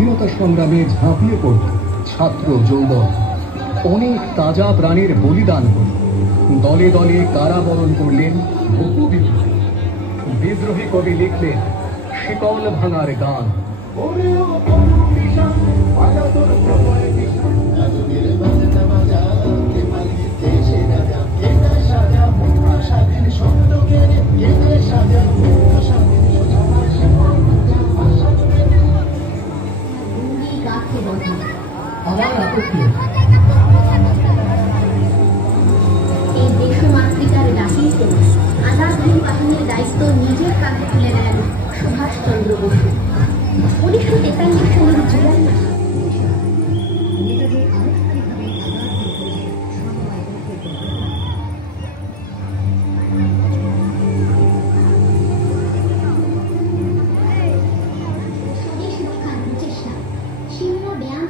স্বাধীনতা সংগ্রামে ঝাঁপিয়ে পড়ল ছাত্র যৌবন। অনেক তাজা প্রাণের বলিদান করল। দলে দলে কারাবরণ করলেন বহু বিদ্রোহী। বিদ্রোহী কবি লিখলেন শিকল ভাঙার গান। এই দেশমাতৃকার ডাকিতে আজাদ হিন্দ বাহিনীর দায়িত্ব নিজের কাঁধে তুলে নেন সুভাষচন্দ্র বসু। 1943 সালের জুলাই মাসে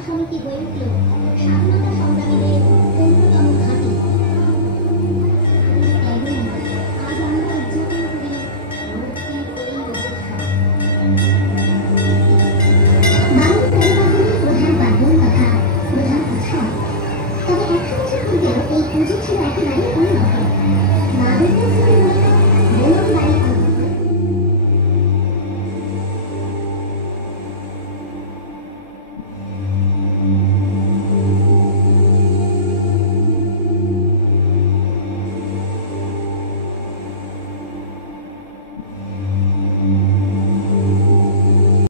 সমিতি হয়ে উঠল স্বাধীনতা সংগ্রামীদের অন্যতম ঘাঁটি। আজ আমরা উদযাপন করি মুক্তির এই উৎসব।